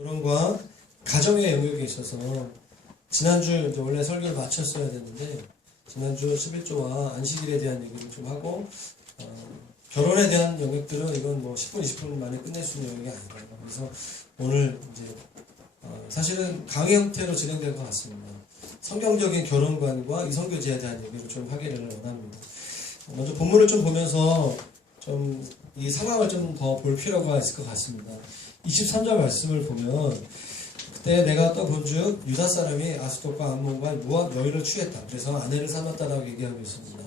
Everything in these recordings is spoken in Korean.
결혼과 가정의 영역에 있어서 지난주 이제 원래 설교를 마쳤어야 됐는데 지난주 11조와 안식일에 대한 얘기를 좀 하고 결혼에 대한 영역들은 이건 뭐 10분, 20분 만에 끝낼 수 있는 영역이 아니에요. 그래서 오늘 이제 사실은 강의 형태로 진행될 것 같습니다. 성경적인 결혼관과 이성교제에 대한 얘기를 좀 하기를 원합니다. 먼저 본문을 좀 보면서 좀 이 상황을 좀 더 볼 필요가 있을 것 같습니다. 23절 말씀을 보면 그때 내가 또 본즉 유다 사람이 아스돗과 암몬과 모압 여인을 취했다. 그래서 아내를 삼았다라고 얘기하고 있습니다.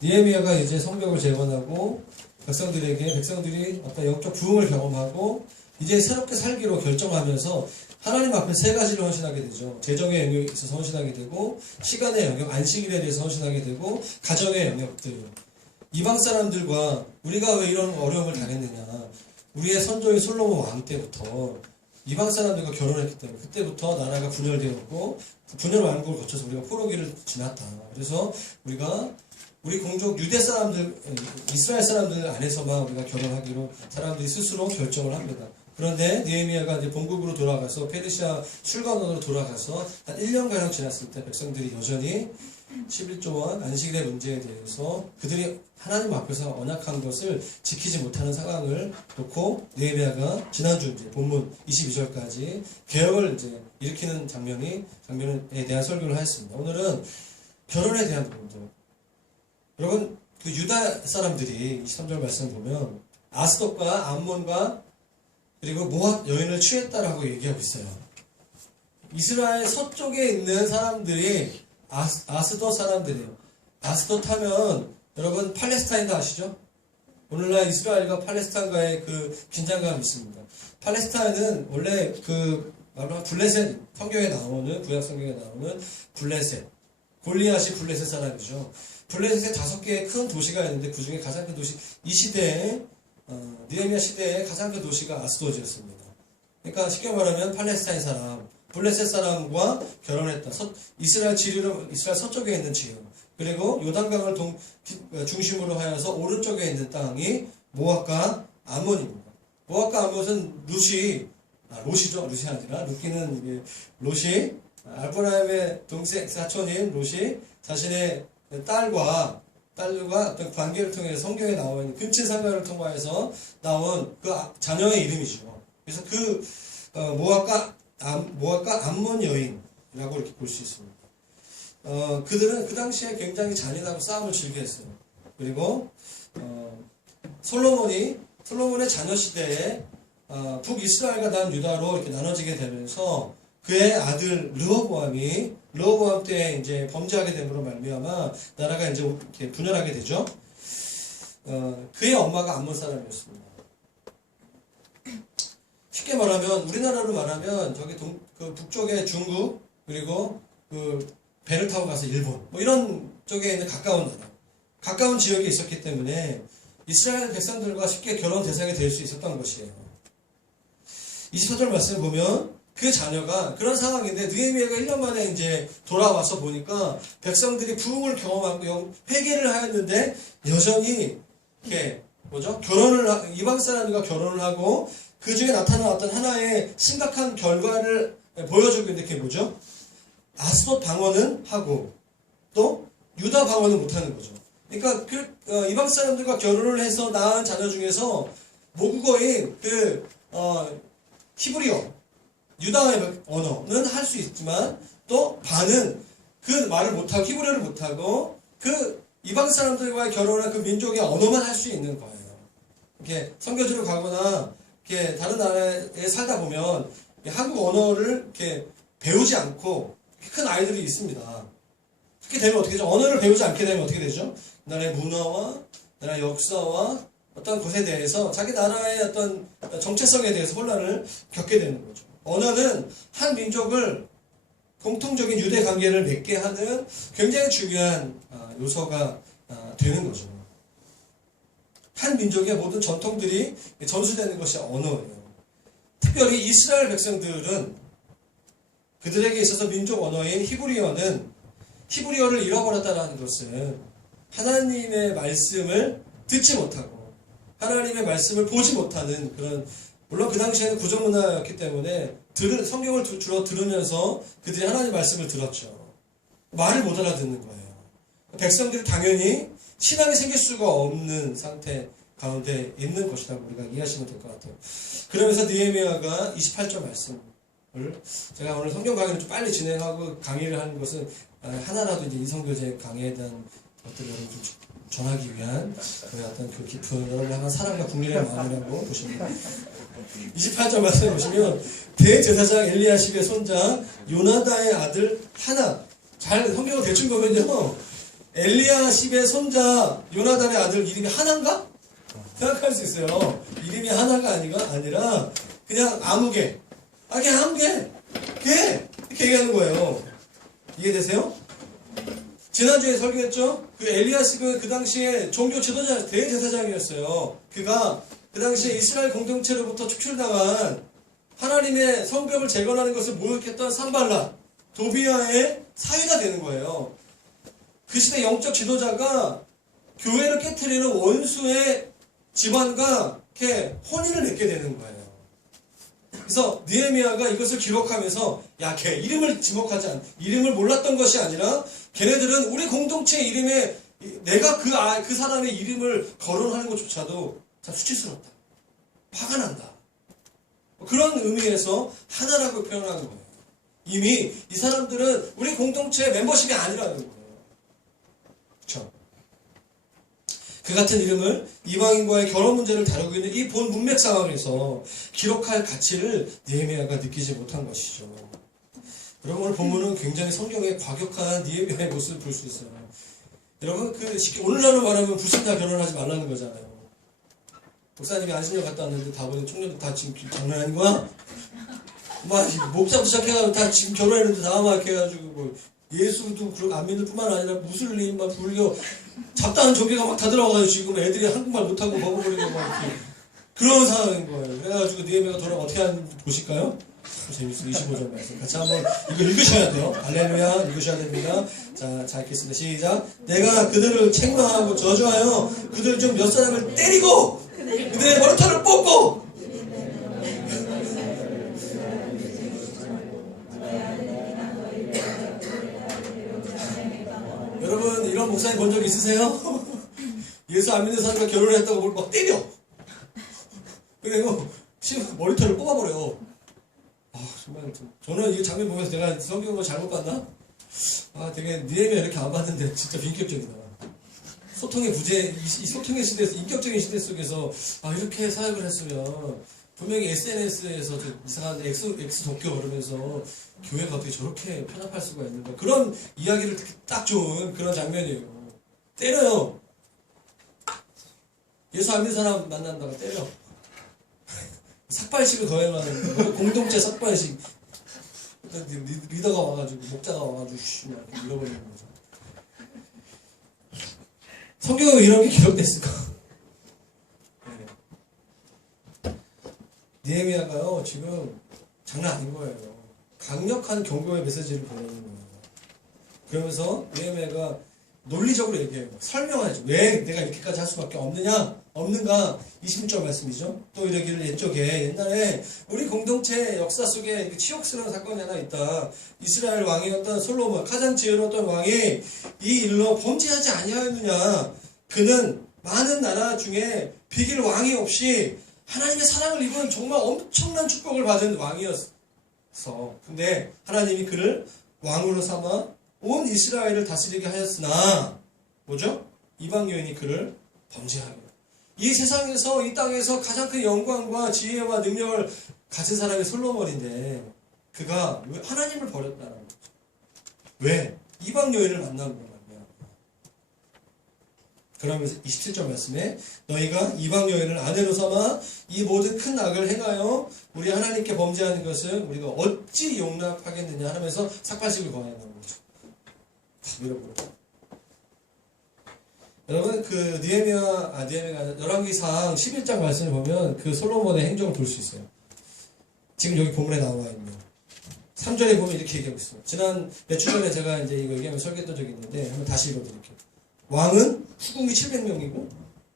느헤미야가 이제 성벽을 재건하고 백성들이 어떤 영적 부흥을 경험하고 이제 새롭게 살기로 결정하면서 하나님 앞에 세 가지를 헌신하게 되죠. 재정의 영역에 있어서 헌신하게 되고, 시간의 영역, 안식일에 대해서 헌신하게 되고, 가정의 영역들. 이방 사람들과 우리가 왜 이런 어려움을 당했느냐. 우리의 선조인 솔로몬 왕 때부터 이방 사람들과 결혼했기 때문에 그때부터 나라가 분열되었고, 분열 왕국을 거쳐서 우리가 포로기를 지났다. 그래서 우리 공족 유대 사람들, 이스라엘 사람들 안에서만 우리가 결혼하기로 사람들이 스스로 결정을 합니다. 그런데 느헤미야가 이제 본국으로 돌아가서 페르시아 술관원으로 돌아가서 한 1년가량 지났을 때 백성들이 여전히 11조와 안식일의 문제에 대해서 그들이 하나님 앞에서 언약한 것을 지키지 못하는 상황을 놓고 느헤미야가 지난주 이제 본문 22절까지 개혁을 이제 일으키는 장면에 대한 설교를 하였습니다. 오늘은 결혼에 대한 부분들. 여러분, 그 유다 사람들이 23절 말씀 보면 아스돗과 암몬과 그리고 모압 여인을 취했다라고 얘기하고 있어요. 이스라엘 서쪽에 있는 사람들이 아스돗 사람들이에요. 아스돗 하면 여러분 팔레스타인도 아시죠? 오늘날 이스라엘과 팔레스타인과의 그 긴장감이 있습니다. 팔레스타인은 원래 그 말로 블레셋 성경에 나오는 구약 성경에 나오는 블레셋 골리앗이 블레셋 사람이죠. 블레셋에 5개의 큰 도시가 있는데 그 중에 가장 큰 도시 이 시대에 느헤미야 시대에 가장 큰 도시가 아스돗이었습니다. 그러니까 쉽게 말하면 팔레스타인 사람, 블레셋 사람과 결혼했다. 이스라엘 서쪽에 있는 지역, 그리고 요단강을 중심으로 하여서 오른쪽에 있는 땅이 모압과 암몬입니다. 모압과 암몬은 롯이죠. 롯이 아니라 룻기는 롯이 아브라함의 동생 사촌인 롯이 자신의 딸과 어떤 관계를 통해서 성경에 나와 있는 근친상간을 통해서 나온 그 자녀의 이름이죠. 그래서 그 모압과 암몬 여인이라고 이렇게 볼 수 있습니다. 그들은 그 당시에 굉장히 잔인하고 싸움을 즐겨했어요. 그리고 솔로몬의 자녀 시대에 북이스라엘과 남유다로 이렇게 나눠지게 되면서 그의 아들 르호보암 때 이제 범죄하게 됨으로 말미암아 나라가 이제 이렇게 분열하게 되죠. 그의 엄마가 암몬 사람이었습니다. 쉽게 말하면 우리나라로 말하면 저기 그 북쪽에 중국 그리고 그 배를 타고 가서 일본 뭐 이런 쪽에 있는 가까운 지역에 있었기 때문에 이스라엘 백성들과 쉽게 결혼 대상이 될 수 있었던 것이에요. 24절 말씀을 보면 그 자녀가 그런 상황인데 느헤미야가 1년 만에 이제 돌아와서 보니까 백성들이 부흥을 경험하고 회개를 하였는데 여전히 이렇게 이방 사람들과 결혼을 하고 그 중에 나타난 어떤 하나의 심각한 결과를 보여주고 있는데 그게 뭐죠? 아스돗 방언은 하고 또 유다 방언은 못하는 거죠. 그러니까 이방 사람들과 결혼을 해서 낳은 자녀 중에서 모국어인 히브리어 유다의 언어는 할 수 있지만 또 반은 그 말을 못하고 히브리어를 못하고 그 이방 사람들과의 결혼한 그 민족의 언어만 할 수 있는 거예요. 이렇게 선교지로 가거나 이렇게 다른 나라에 살다 보면 한국 언어를 이렇게 배우지 않고 큰 아이들이 있습니다. 그렇게 되면 어떻게 되죠? 언어를 배우지 않게 되면 어떻게 되죠? 나라의 문화와 나라의 역사와 어떤 것에 대해서 자기 나라의 어떤 정체성에 대해서 혼란을 겪게 되는 거죠. 언어는 한 민족을 공통적인 유대 관계를 맺게 하는 굉장히 중요한 요소가 되는 거죠. 한 민족의 모든 전통들이 전수되는 것이 언어예요. 특별히 이스라엘 백성들은 그들에게 있어서 민족 언어인 히브리어를 잃어버렸다는 것은 하나님의 말씀을 듣지 못하고 하나님의 말씀을 보지 못하는 그런 물론 그 당시에는 구조문화였기 때문에 성경을 주로 들으면서 그들이 하나님 말씀을 들었죠. 말을 못 알아듣는 거예요. 백성들이 당연히 신앙이 생길 수가 없는 상태 가운데 있는 것이라고 우리가 이해하시면 될 것 같아요. 그러면서 느헤미야가 28절 말씀을 제가 오늘 성경 강의를 좀 빨리 진행하고 강의를 하는 것은 하나라도 이제 이성교제 강의에 대한 것들을 좀 전하기 위한 그의 어떤 그 깊은 여러분을 향한 사랑과 국민의 마음이라고 보십니다. 28절 말씀에 보시면 대제사장 엘리야십의 손자 요나단의 아들 하나, 잘 성경을 대충 보면요, 엘리야십의 손자 요나단의 아들 이름이 하나인가? 생각할 수 있어요. 이름이 하나가 아니라 그냥 아무개, 그냥 아무개, 걔 이렇게 얘기하는 거예요. 이해되세요? 지난주에 설교했죠? 그 엘리야십은 그 당시에 종교 지도자 대제사장이었어요. 그가 그 당시에 이스라엘 공동체로부터 축출당한 하나님의 성벽을 재건하는 것을 모욕했던 산발라, 도비아의 사위가 되는 거예요. 그 시대 영적 지도자가 교회를 깨트리는 원수의 집안과 이렇게 혼인을 맺게 되는 거예요. 그래서 느헤미야가 이것을 기록하면서 걔 이름을 지목하지 이름을 몰랐던 것이 아니라 걔네들은 우리 공동체 이름에 내가 그 사람의 이름을 거론하는 것조차도 참 수치스럽다. 화가 난다. 그런 의미에서 하나라고 표현하는 거예요. 이미 이 사람들은 우리 공동체의 멤버십이 아니라는 거예요. 그렇죠? 그 같은 이름을 이방인과의 결혼 문제를 다루고 있는 이 본 문맥 상황에서 기록할 가치를 느헤미야가 느끼지 못한 것이죠. 여러분, 오늘 본문은 굉장히 성경의 과격한 느헤미야의 모습을 볼 수 있어요. 여러분, 오늘날로 말하면 불신자 결혼하지 말라는 거잖아요. 목사님이 안신년 갔다 왔는데 다 보니 청년들 다 지금 장난 아닌 거야? 목사부터 시작해가지고 다 지금 결혼했는데 다 막 이렇게 해가지고 예수도 그렇고 안 믿을 뿐만 아니라 무슬림, 불교, 잡다한 종교가 막 다 들어가서 지금 애들이 한국말 못하고 먹어버리고 막 이렇게 그런 상황인 거예요. 그래가지고 느헤미야가 돌아가 어떻게 하는지 보실까요? 재밌어요. 25절 말씀. 같이 한번 이거 읽으셔야 돼요. 할렐루야, 읽으셔야 됩니다. 자, 읽겠습니다. 시작. 내가 그들을 책망하고 저주하여 그들 중 몇 사람을 때리고 그들의 머리털을 뽑고 여러분, 이런 목사님 본 적 있으세요? 예수 안 믿는 사람과 결혼했다고 뭘 막 때려. 그리고 머리털을 뽑아버려요. 정말 저는 이 장면 보면서 내가 성경을 잘못 봤나? 되게 느헤미야 이렇게 안 봤는데 진짜 비인격적이다. 소통의 부재, 이 소통의 시대에서, 인격적인 시대 속에서 이렇게 사역을 했으면 분명히 SNS에서 이상한 X 도쿄 그러면서 교회가 어떻게 저렇게 편협할 수가 있는가, 그런 이야기를 듣기 딱 좋은 그런 장면이에요. 때려요. 예수 안 믿는 사람 만난다고 때려. 삭발식을 거행하는 공동체 삭발식. 리더가 와가지고 목자가 와가지고 막 밀어버리는 거죠. 성경에 왜 이런 게 기록됐을까? 느헤미야가요 지금 장난 아닌 거예요. 강력한 경고의 메시지를 보내는 거예요. 그러면서 느헤미야가 논리적으로 얘기해요. 설명하죠. 왜 내가 이렇게까지 할 수밖에 없는가? 26절 말씀이죠. 또 이러기를 옛적에 옛날에 우리 공동체 역사 속에 치욕스러운 사건이 하나 있다. 이스라엘 왕이었던 솔로몬, 가장 지혜로웠던 왕이 이 일로 범죄하지 아니하였느냐. 그는 많은 나라 중에 비길 왕이 없이 하나님의 사랑을 입은 정말 엄청난 축복을 받은 왕이었어. 근데 하나님이 그를 왕으로 삼아 온 이스라엘을 다스리게 하였으나 뭐죠? 이방 여인이 그를 범죄하게. 이 세상에서, 이 땅에서 가장 큰 영광과 지혜와 능력을 가진 사람이 솔로몬인데 그가 왜 하나님을 버렸다는 거죠. 왜? 이방 여인을 만난 거야. 그러면서 27절 말씀에 너희가 이방 여인을 아내로 삼아 이 모든 큰 악을 행하여 우리 하나님께 범죄하는 것을 우리가 어찌 용납하겠느냐 하면서 삭발식을 거행하는 거죠. 밀어버려. 여러분, 그 느헤미야가 열왕기상 11장 말씀을 보면 그 솔로몬의 행적을 볼 수 있어요. 지금 여기 본문에 나와 있는 3절에 보면 이렇게 얘기하고 있어요. 지난 몇 주 전에 제가 이제 이거 얘기하면 설교했던 적이 있는데 한번 다시 읽어드릴게요. 왕은 후궁이 700명이고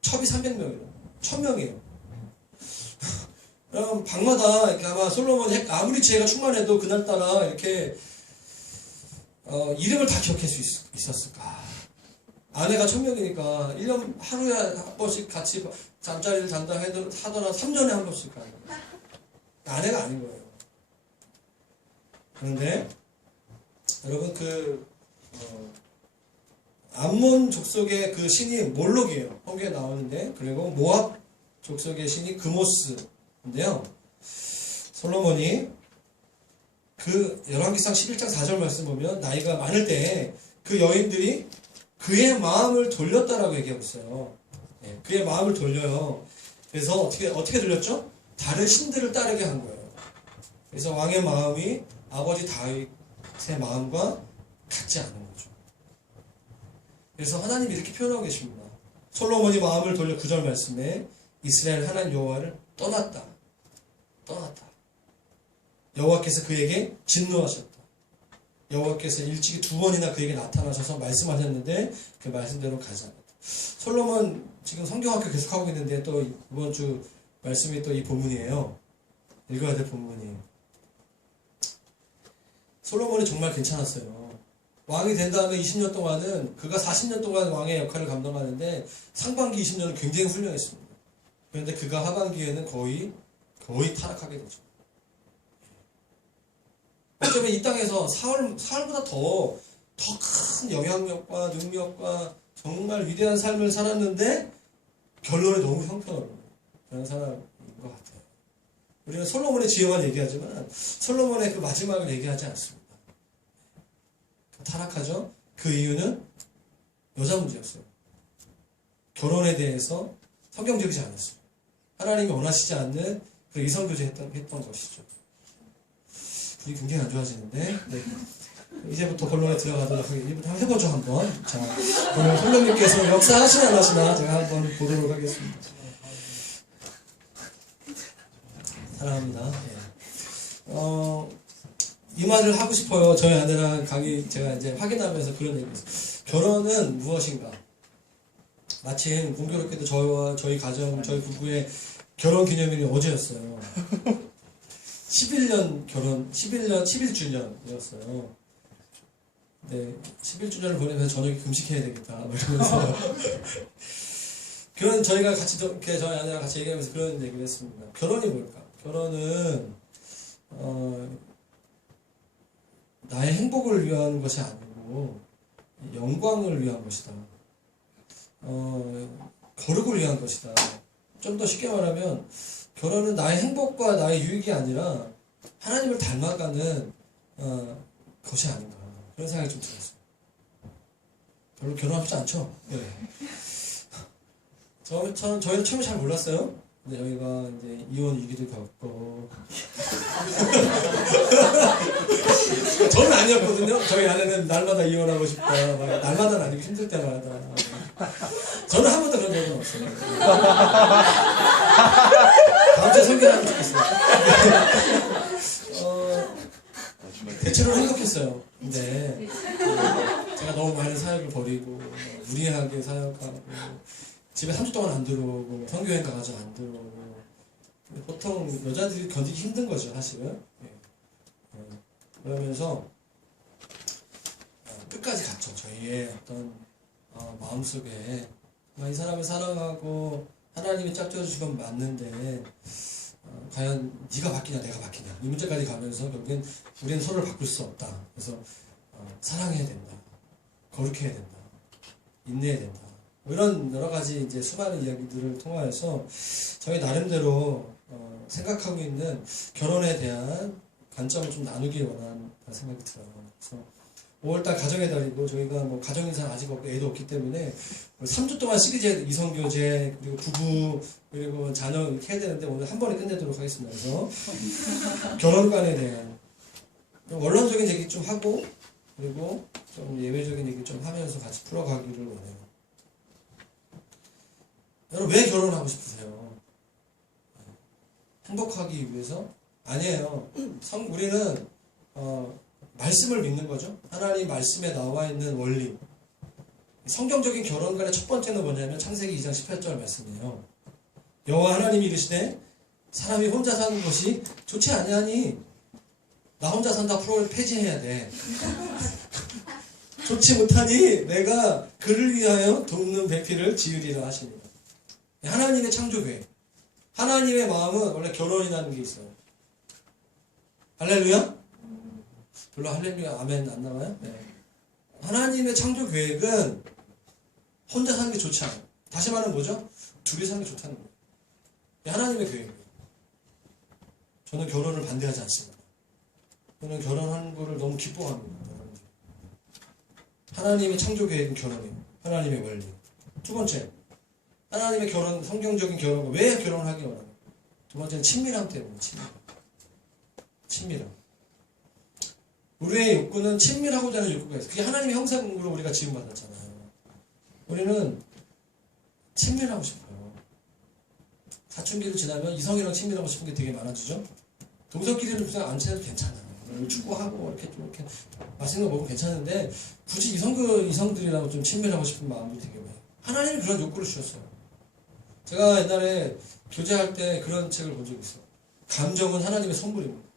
첩이 300명이에요. 1000명이에요. 그럼 방마다 이렇게 아마 솔로몬이 아무리 지혜가 충만해도 그날따라 이렇게 이름을 다 기억할 수 있었을까? 아내가 1000명이니까 1년 하루에 한 번씩 같이 잠자리를 잔다 하더라 3년에 한 번씩 가요. 아내가 아닌 거예요. 그런데 여러분 암몬 족속의 그 신이 몰록이에요. 성경에 나오는데, 그리고 모압 족속의 신이 그모스인데요. 솔로몬이 그 열왕기상 11장 4절 말씀 보면 나이가 많을 때 그 여인들이 그의 마음을 돌렸다라고 얘기하고 있어요. 네, 그의 마음을 돌려요. 그래서 어떻게 돌렸죠? 다른 신들을 따르게 한 거예요. 그래서 왕의 마음이 아버지 다윗의 마음과 같지 않은 거죠. 그래서 하나님이 이렇게 표현하고 계십니다. 솔로몬이 마음을 돌려 9절 말씀에 이스라엘 하나님 여호와를 떠났다. 여호와께서 그에게 진노하셨다. 여호와께서 일찍이 2번이나 그에게 나타나셔서 말씀하셨는데 그 말씀대로 가지 않았다. 솔로몬 지금 성경학교 계속하고 있는데 또 이번 주 말씀이 또 이 본문이에요. 읽어야 될 본문이. 솔로몬이 정말 괜찮았어요. 왕이 된 다음에 20년 동안은 그가 40년 동안 왕의 역할을 감당하는데 상반기 20년은 굉장히 훌륭했습니다. 그런데 그가 하반기에는 거의 타락하게 되죠. 어쩌면 이 땅에서 사울보다 더 큰 영향력과 능력과 정말 위대한 삶을 살았는데 결론이 너무 형편없는 그런 사람인 것 같아요. 우리는 솔로몬의 지혜만 얘기하지만 솔로몬의 그 마지막을 얘기하지 않습니다. 타락하죠. 그 이유는 여자 문제였어요. 결혼에 대해서 성경적이지 않았어요. 하나님이 원하시지 않는 그 이성교제 했던 것이죠. 분이 굉장히 안 좋아지는데, 네. 이제부터 본론에 들어가도록 하겠습니다. 한번 해보죠, 한번. 자, 오늘 성령님께서 역사하시나 안 하시나 제가 한번 보도록 하겠습니다. 사랑합니다. 네. 이 말을 하고 싶어요. 저희 아내랑 제가 이제 확인하면서 그런 얘기를 했어요. 결혼은 무엇인가? 마침 공교롭게도 저와 저희 가정, 저희 부부의 결혼 기념일이 어제였어요. 11주년이었어요. 네, 11주년을 보내면서 저녁에 금식해야 되겠다. 이러면서. 저희가 같이, 저희 아내랑 같이 얘기하면서 그런 얘기를 했습니다. 결혼이 뭘까? 결혼은, 나의 행복을 위한 것이 아니고, 영광을 위한 것이다. 거룩을 위한 것이다. 좀 더 쉽게 말하면, 결혼은 나의 행복과 나의 유익이 아니라 하나님을 닮아가는 것이 아닌가 그런 생각이 좀 들었어요. 별로 결혼하고 싶지 않죠? 네. 저희는 처음에 잘 몰랐어요. 근데 저희가 이제 이혼 위기도 겪고 저는 아니었거든요. 저희 아내는 날마다 이혼하고 싶다. 날마다는 아니고 힘들 때마다. 저는 한 번도 그런 적은 없어요. 다음 주에 설교하면 좋겠어요. 대체로 행복했어요. 근데 제가 너무 많은 사역을 버리고 무리하게 사역하고 집에 3주 동안 안 들어오고 성교행 가가지고 안 들어오고 보통 여자들이 견디기 힘든 거죠, 사실은. 그러면서 끝까지 갔죠. 저희의 어떤 마음속에 이 사람을 사랑하고 하나님이 짝지어주신 건 맞는데 과연 네가 바뀌냐 내가 바뀌냐 이 문제까지 가면서 결국엔 우리는 서로를 바꿀 수 없다. 그래서 사랑해야 된다. 거룩해야 된다. 인내해야 된다. 이런 여러 가지 이제 수많은 이야기들을 통하여서 저희 나름대로 생각하고 있는 결혼에 대한 관점을 좀 나누기 원하는 생각이 들어요. 그래서 5월달 가정의 달이고 저희가 뭐 가정인사는 아직 없고 애도 없기 때문에 3주 동안 시리즈 이성교제 그리고 부부 그리고 자녀 이렇게 해야 되는데 오늘 한 번에 끝내도록 하겠습니다. 그래서 결혼관에 대한 원론적인 얘기 좀 하고 그리고 좀 예외적인 얘기 좀 하면서 같이 풀어가기를 원해요. 여러분 왜 결혼하고 싶으세요? 행복하기 위해서? 아니에요. 우리는 말씀을 믿는 거죠. 하나님 말씀에 나와 있는 원리. 성경적인 결혼관의 첫 번째는 뭐냐면 창세기 2장 18절 말씀이에요. 여호와 하나님이 이르시되 사람이 혼자 사는 것이 좋지 아니하니 나 혼자 산다 프로그램 폐지해야 돼. 좋지 못하니 내가 그를 위하여 돕는 배필을 지으리라 하십니다. 하나님의 창조계획. 하나님의 마음은 원래 결혼이라는 게 있어요. 할렐루야? 별로 할렐루야 아멘 안 나와요? 네. 하나님의 창조계획은 혼자 사는 게 좋지 않아요. 다시 말하면 뭐죠? 둘이 사는 게 좋다는 거예요. 하나님의 계획이에요. 저는 결혼을 반대하지 않습니다. 저는 결혼하는 거를 너무 기뻐합니다. 하나님의 창조계획은 결혼이에요. 하나님의 원리. 두 번째, 하나님의 결혼, 성경적인 결혼과 왜 결혼을 하기 원하는? 두 번째는 친밀함 때문에 친밀함. 우리의 욕구는 친밀하고자 하는 욕구가 있어요. 그게 하나님의 형상으로 우리가 지음받았잖아요. 우리는 친밀하고 싶어요. 사춘기를 지나면 이성이랑 친밀하고 싶은 게 되게 많아지죠. 동성끼리는 그냥 안 친해도 괜찮아요. 축구하고 이렇게 좀 이렇게 맛있는 거 먹으면 괜찮은데 굳이 이성들이랑 좀 친밀하고 싶은 마음이 되게 많아요. 하나님이 그런 욕구를 주셨어요. 제가 옛날에 교제할 때 그런 책을 본 적이 있어요. 감정은 하나님의 선물입니다.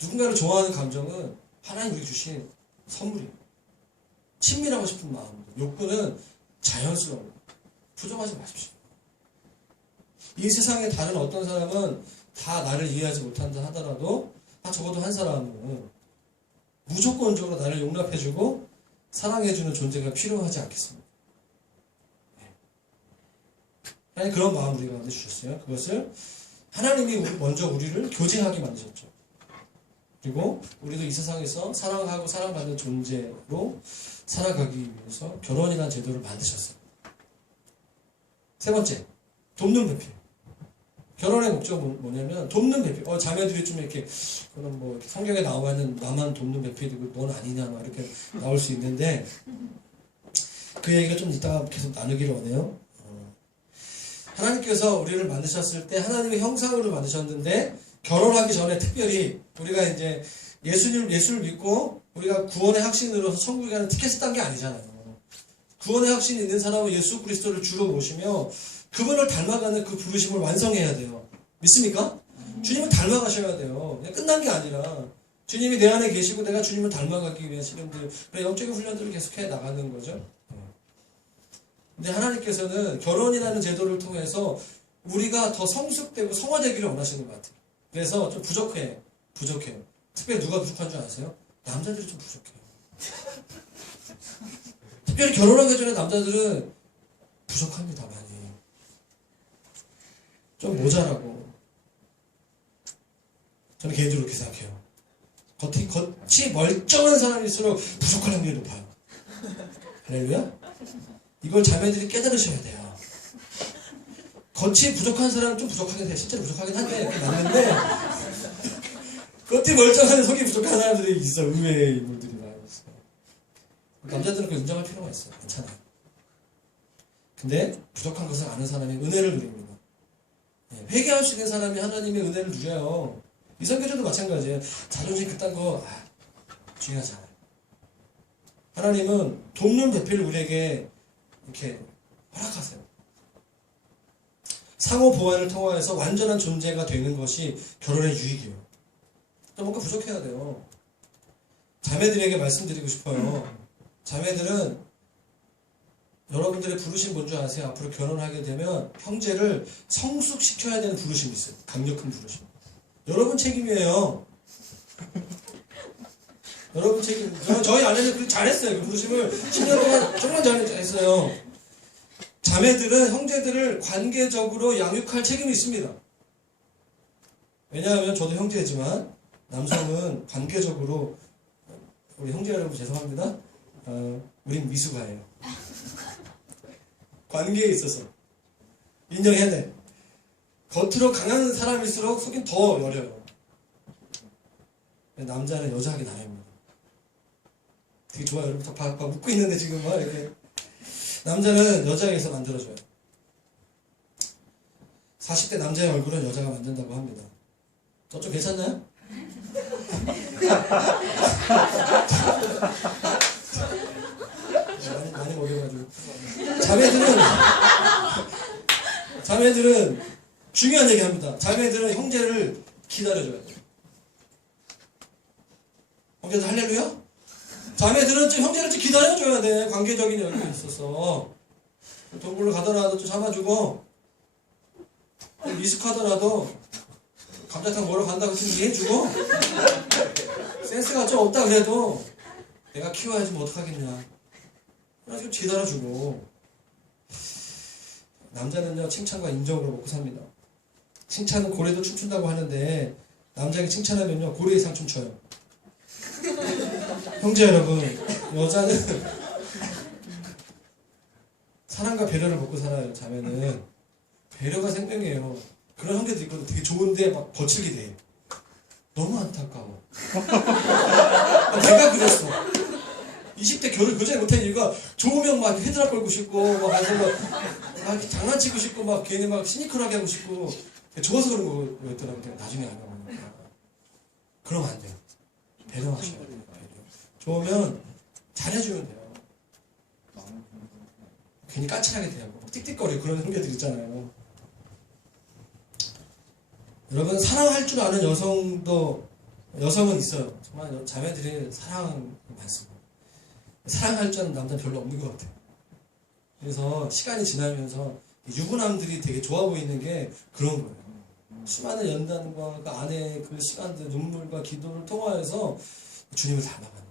누군가를 좋아하는 감정은 하나님 우리에게 주신 선물입니다. 친밀하고 싶은 마음, 욕구는 자연스러워요. 부정하지 마십시오. 이 세상에 다른 어떤 사람은 다 나를 이해하지 못한다 하더라도 적어도 한 사람은 무조건적으로 나를 용납해주고 사랑해주는 존재가 필요하지 않겠습니까? 하나님 그런 마음을 우리가 만드셨어요. 그것을 하나님이 먼저 우리를 교제하게 만드셨죠. 그리고 우리도 이 세상에서 사랑하고 사랑받는 존재로 살아가기 위해서 결혼이라는 제도를 만드셨어요. 세 번째, 돕는 배필. 결혼의 목적은 뭐냐면 돕는 배필. 자매들이 좀 이렇게 그런 뭐 성경에 나와 있는 나만 돕는 배필이고 넌 아니냐 막 이렇게 나올 수 있는데 그 얘기가 좀 이따가 계속 나누기를 원해요. 하나님께서 우리를 만드셨을 때 하나님의 형상으로 만드셨는데 결혼하기 전에 특별히 우리가 이제 예수를 믿고 우리가 구원의 확신으로서 천국에 가는 티켓을 딴 게 아니잖아요. 구원의 확신이 있는 사람은 예수 그리스도를 주로 모시며 그분을 닮아가는 그 부르심을 완성해야 돼요. 믿습니까? 주님을 닮아가셔야 돼요. 그냥 끝난 게 아니라 주님이 내 안에 계시고 내가 주님을 닮아가기 위한 시간들, 영적인 훈련들을 계속해 나가는 거죠. 근데 하나님께서는 결혼이라는 제도를 통해서 우리가 더 성숙되고 성화되기를 원하시는 것 같아요. 그래서 좀 부족해요. 특별히 누가 부족한 줄 아세요? 남자들이 좀 부족해요. 특별히 결혼하기 전에 남자들은 부족합니다, 많이. 좀 모자라고. 저는 개인적으로 그렇게 생각해요. 겉이 멀쩡한 사람일수록 부족할 확률이 높아요. 할렐루야? 이걸 자매들이 깨달으셔야 돼요. 겉이 부족한 사람은 좀 부족하긴 해. 실제로 부족하긴 한데, 맞는데, 겉이 멀쩡한 속이 부족한 사람들이 있어. 의외의 인물들이 많이 있어요. 남자들은 그걸 인정할 필요가 있어요. 괜찮아요. 근데 부족한 것을 아는 사람이 은혜를 누립니다. 회개할 수 있는 사람이 하나님의 은혜를 누려요. 이성교제도 마찬가지예요. 자존심 그딴 거 중요하지 않아요. 하나님은 돕는 배필을 우리에게 이렇게 허락하세요. 상호 보완을 통하여서 완전한 존재가 되는 것이 결혼의 유익이에요. 또 뭔가 부족해야 돼요. 자매들에게 말씀드리고 싶어요. 자매들은 여러분들의 부르심 뭔지 아세요? 앞으로 결혼하게 되면 형제를 성숙시켜야 되는 부르심이 있어요. 강력한 부르심. 여러분 책임이에요. 여러분 책임. 저희 아내는 잘했어요. 그 부르심을 10년 동안 정말 잘했어요. 자매들은 형제들을 관계적으로 양육할 책임이 있습니다. 왜냐하면 저도 형제지만 남성은 관계적으로 우리 형제 여러분 죄송합니다. 우린 미숙아예요. 관계에 있어서 인정해야 돼. 겉으로 강한 사람일수록 속이 더 여려요. 남자는 여자하기 나름입니다. 되게 좋아요. 여러분 다 웃고 있는데 지금 막 이렇게 남자는 여자에게서 만들어줘요. 40대 남자의 얼굴은 여자가 만든다고 합니다. 좀 괜찮나요? 많이 먹여가지고 자매들은 중요한 얘기 합니다. 자매들은 형제를 기다려줘야 돼요. 형제들 할렐루야? 자매들은 좀 형제를 좀 기다려줘야 돼. 관계적인 여유가 있어서. 동굴로 가더라도 좀 참아주고, 미숙하더라도 감자탕 먹으러 간다고 좀 이해해주고, 센스가 좀 없다 그래도 내가 키워야지 뭐 어떡하겠냐. 그래서 기다려주고. 남자는요, 칭찬과 인정으로 먹고 삽니다. 칭찬은 고래도 춤춘다고 하는데, 남자에게 칭찬하면요, 고래 이상 춤춰요. 형제 여러분, 여자는 사랑과 배려를 먹고 살아요. 자매는 배려가 생명이에요. 그런 형제도 있거든. 되게 좋은데 막 거칠게 돼. 너무 안타까워. 내가 그랬어. 20대 교제 못한 이유가 좋으면 막 헤드락 걸고 싶고 막 가서 막 장난치고 싶고 막 괜히 막 시니컬하게 하고 싶고 좋아서 그런 거였더라고요. 나중에 알아보니까. 그러면 안 돼요. 배려하셔야 돼요. 좋으면 잘해주면 돼요. 괜히 까칠하게 대하고 틱틱거리고 그런 형제들 있잖아요. 여러분, 사랑할 줄 아는 여성은 있어요. 정말 자매들이 사랑 많습니다. 사랑할 줄 아는 남자는 별로 없는 것 같아요. 그래서 시간이 지나면서 유부남들이 되게 좋아 보이는 게 그런 거예요. 수많은 연단과 그 안에 그 시간들, 눈물과 기도를 통하여서 주님을 닮아가는 거예요.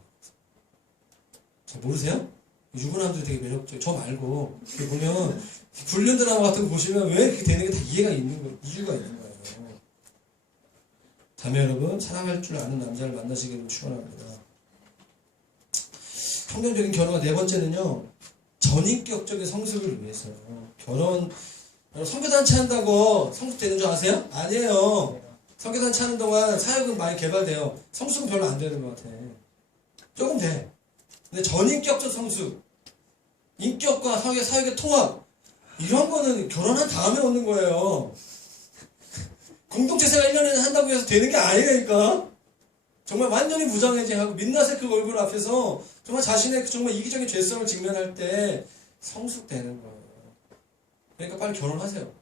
잘 모르세요? 유부남들이 되게 매력적이에요. 저 말고 보면 불륜 드라마 같은 거 보시면 왜 그렇게 되는 게 다 이유가 있는 거예요. 자매 여러분, 사랑할 줄 아는 남자를 만나시기를 축원합니다. 성경적인 결혼과 네 번째는요, 전인격적인 성숙을 위해서요. 선교단체 한다고 성숙되는 줄 아세요? 아니에요. 선교단체 하는 동안 사역은 많이 개발돼요. 성숙은 별로 안 되는 것 같아. 조금 돼. 근데 전인격적 성숙, 인격과 사역의 통합, 이런 거는 결혼한 다음에 오는 거예요. 공동체 생활 1년에 한다고 해서 되는 게 아니라니까. 정말 완전히 무장해제하고 민낯의 그 얼굴 앞에서 정말 자신의 정말 이기적인 죄성을 직면할 때 성숙되는 거예요. 그러니까 빨리 결혼하세요.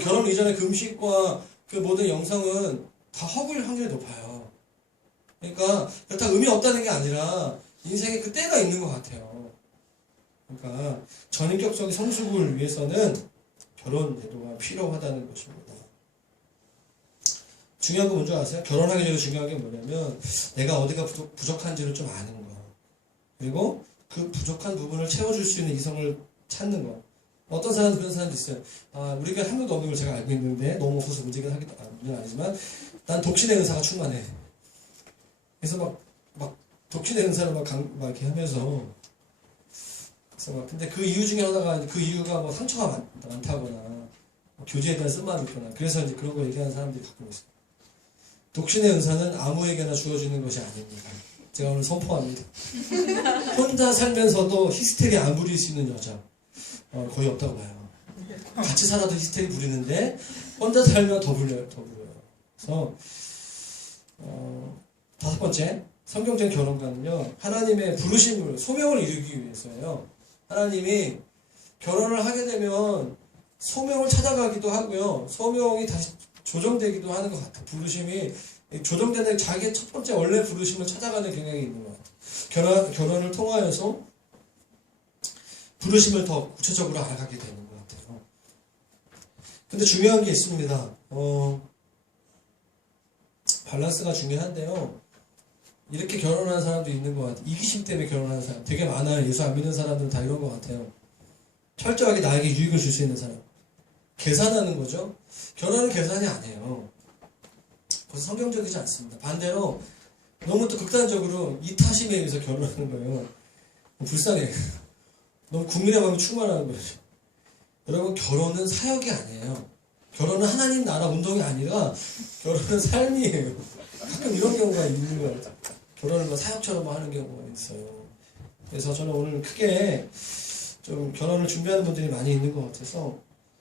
결혼 이전에 금식과 그 모든 영성은 다 허구일 확률이 높아요. 그러니까 그렇다고 의미 없다는 게 아니라 인생에 그 때가 있는 것 같아요. 그러니까 전인격적인 성숙을 위해서는 결혼 제도가 필요하다는 것입니다. 중요한 거 뭔지 아세요? 결혼하기 전에 중요한 게 뭐냐면 내가 어디가 부족한지를 좀 아는 거. 그리고 그 부족한 부분을 채워줄 수 있는 이성을 찾는 거. 어떤 사람은 그런 사람도 있어요. 우리 교회 한 명도 없는 걸 제가 알고 있는데 너무 없어서 문제는 아니지만 난 독신의 은사가 충만해. 그래서 막 독신의 은사를 막 이렇게 하면서 그래서 근데 그 이유 중에 하나가 그 이유가 뭐 상처가 많다거나 뭐 교제에 대한 쓴마음이 있거나 그래서 이제 그런 거 얘기하는 사람들이 가끔 있어요. 독신의 은사는 아무에게나 주어지는 것이 아닙니다. 제가 오늘 선포합니다. 혼자 살면서도 히스테리 안 부릴 수 있는 여자 거의 없다고 봐요. 같이 살아도 히스테리 부리는데 혼자 살면 더 불려요. 그래서 다섯 번째, 성경적인 결혼관은요, 하나님의 부르심을, 소명을 이루기 위해서예요. 하나님이 결혼을 하게 되면 소명을 찾아가기도 하고요. 소명이 다시 조정되기도 하는 것 같아요. 부르심이 조정되는 자기의 첫 번째 원래 부르심을 찾아가는 경향이 있는 것 같아요. 결혼을 통하여서 부르심을 더 구체적으로 알아가게 되는 것 같아요. 근데 중요한 게 있습니다. 밸런스가 중요한데요. 이렇게 결혼하는 사람도 있는 것 같아요. 이기심 때문에 결혼하는 사람 되게 많아요. 예수 안 믿는 사람들은 다 이런 것 같아요. 철저하게 나에게 유익을 줄 수 있는 사람. 계산하는 거죠. 결혼은 계산이 아니에요. 그래서 성경적이지 않습니다. 반대로 너무 또 극단적으로 이타심에 의해서 결혼하는 거예요. 불쌍해. 너무 국민의 마음이 충만하는 거죠. 여러분, 결혼은 사역이 아니에요. 결혼은 하나님 나라 운동이 아니라 결혼은 삶이에요. 가끔 이런 경우가 있는 것 같아요. 결혼을 뭐 사역처럼 하는 경우가 있어요. 그래서 저는 오늘 크게 좀 결혼을 준비하는 분들이 많이 있는 것 같아서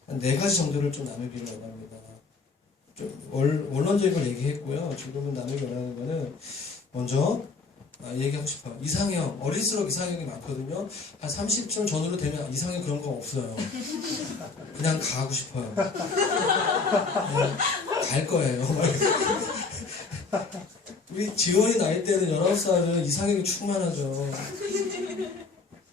한 4가지 정도를 좀 나누기를 원합니다. 좀 원론적인 걸 얘기했고요. 지금은 나누기 원하는 거는 먼저 얘기하고 싶어요. 이상형, 어릴수록 이상형이 많거든요. 한 30쯤 전후로 되면 이상형 그런 거 없어요. 그냥 가고 싶어요. 갈 거예요. 우리 지원이 나이 때는 19살은 이상형이 충만하죠.